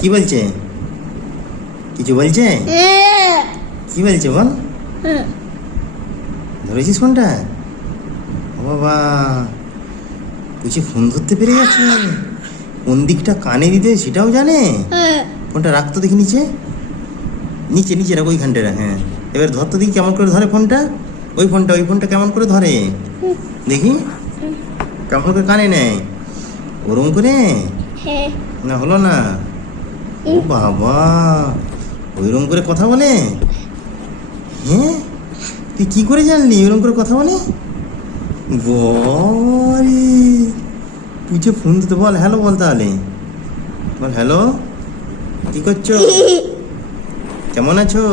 কি বলছে? কিছু বলছে? কি বলছে বল? ধরেছিস ফোনটা? ও বাবা, বুঝি ফোন ধরতে পেরে গেছে। কোন দিকটা কানে দিতে সেটাও জানে। ফোনটা রাখতো দেখি নিচে, নিচে নিচে রাখ, ওইখানটা রাখ। হ্যাঁ, এবার ধর তো দেখি কেমন করে ধরে ফোনটা। ওই ফোনটা কেমন করে ধরে দেখি, কেমন করে কানে নেয় ওরম করে। না হলো না। ও বাবা, ওইরকম করে কথা বলে? হ্যাঁ, তুই কি করে জানলি ওরকম করে কথা বলে? বলি তুই যে ফোন দিতে, বল হ্যালো বল, তাহলে বল হ্যালো, কি করছো, কেমন আছো?